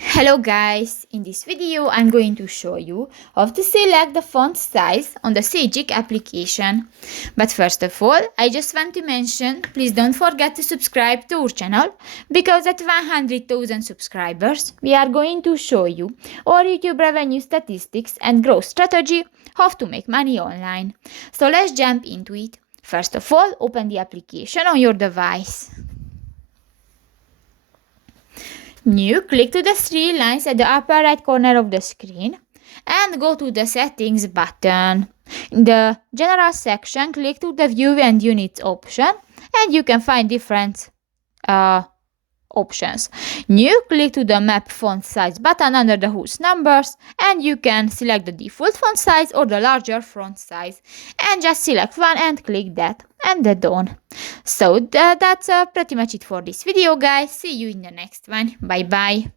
Hello guys, in this video I'm going to show you how to select the font size on the Sygic application. But first of all, I just want to mention, please don't forget to subscribe to our channel, because at 100,000 subscribers we are going to show you our YouTube revenue statistics and growth strategy, how to make money online. So let's jump into it. First of all, open the application on your device. New, click to the three lines at the upper right corner of the screen and go to the settings button. In the general section, click to the view and units option and you can find different options. New, click to the map font size button under the whose numbers and you can select the default font size or the larger font size and just select one and click that and that's done. So that's pretty much it for this video guys. See you in the next one. Bye bye.